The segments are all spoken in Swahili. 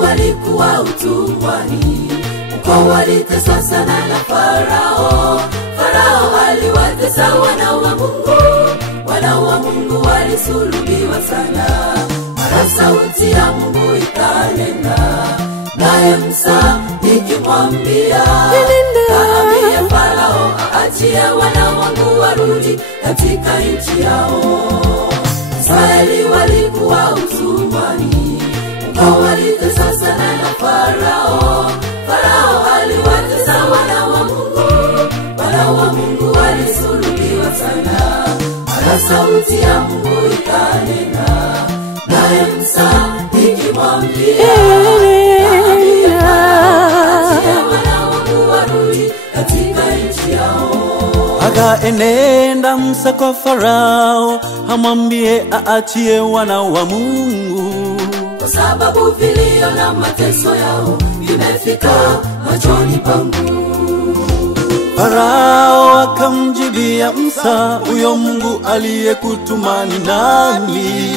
walikuwa utumwani, mkoa waliteswa sana na Farao. Farao aliwatesa wana wa Mungu, wana wa Mungu walisulubiwa sana. Mara sauti ya Mungu ikanena, naye Musa ikimwambia, kaambie Farao aachie wana wangu warudi katika nchi yao. Israeli walikuwa utumwani, mkoa waliteswa sana na Farao. Farao aliwatesa wana wa Mungu, wana wa Mungu walisulubiwa sana. Mara sauti ya Mungu ikanena, naye Musa ikimwambia, kaambie aachie wana wangu warudi katika nchi yao. Akaenenda Musa kwa Farao, amwambie aachie wana wa Mungu, kwa sababu vilio na mateso yao vimefika machoni pangu. Farao akamjibia Musa, huyo Mungu aliyekutuma ni nani?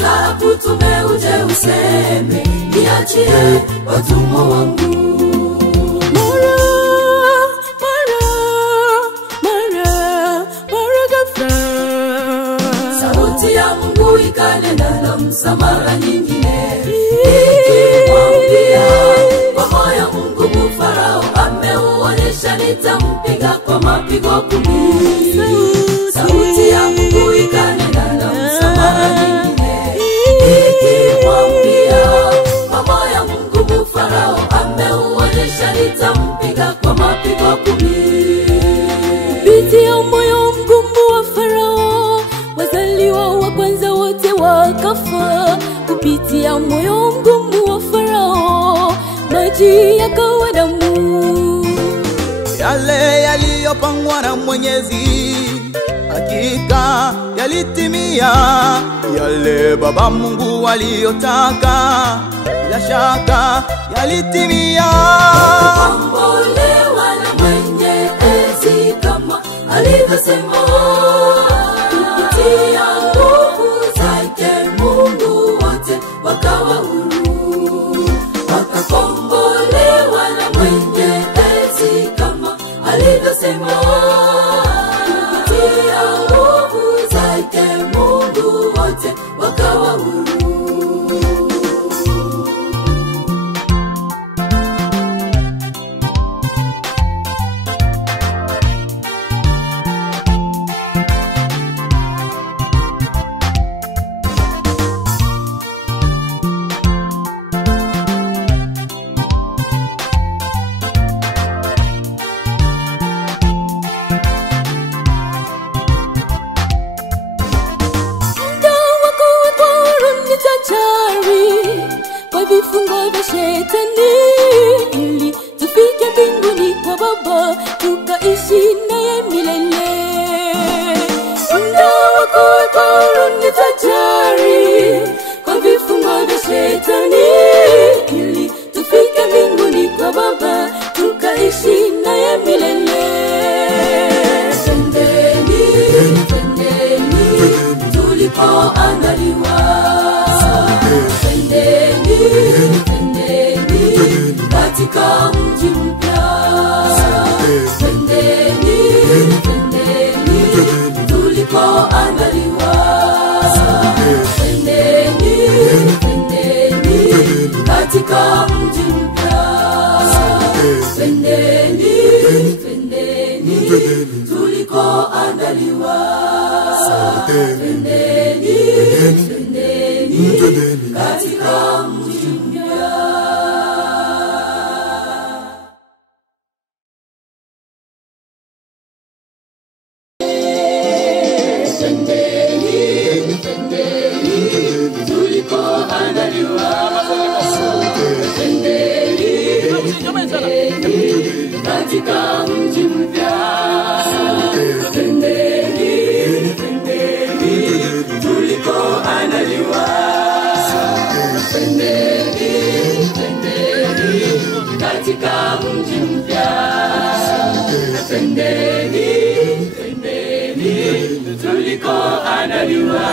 Atakutume uje useme, niachie watumwa wangu. Sauti ya Mungu ikanena na Musa mara nyingine, ikimwambia, kwa moyo mgumu Farao ameuonyesha, nitampiga kwa mapigo 10. Sauti ya Mungu ikanena na Musa mara nyingine, ikimwambia, kwa moyo mgumu Farao ameuonyesha, nitampiga kwa mapigo 10. Kupitia moyo mgumu wa Farao, wazaliwa wa kwanza wote wakafa. Kupitia moyo mgumu wa Farao, maji yakawa damu. Yale yaliyopangwa na Mwenyezi hakika yalitimia, yale Baba Mungu aliyotaka bila shaka yalitimia. Kombolewa na Mwenyezi kama alivyosema, kupitia nguvu zake Mungu wote wakawa huru. Wakakombolewa na Mwenyezi kama alivyosema, kupitia nguvu zake Mungu wote wakawa huru. Kwa vifungo vya shetani, ili tufike mbinguni kwa Baba, tukaishi naye milele. Muda wa kuwekwa huru ni tajari, kwa vifungo vya shetani, ili tufike mbinguni kwa Baba, tukaishi naye milele. Twendeni, twendeni, tulikoandaliwa. Twendeni, twendeni, katika mji mpya. Twendeni, twendeni, tulikoandaliwa. Twendeni, twendeni, katika mji mpya. Twendeni, twendeni, tulikoandaliwa. Twendeni, twendeni, katika mji mpya. Twendeni, twendeni, tulikoandaliwa. Twendeni, katika mji mpya. Twendeni, twendeni, tulikoandaliwa. Twendeni, twendeni, katika mji mpya. Twendeni, twendeni, tulikoandaliwa.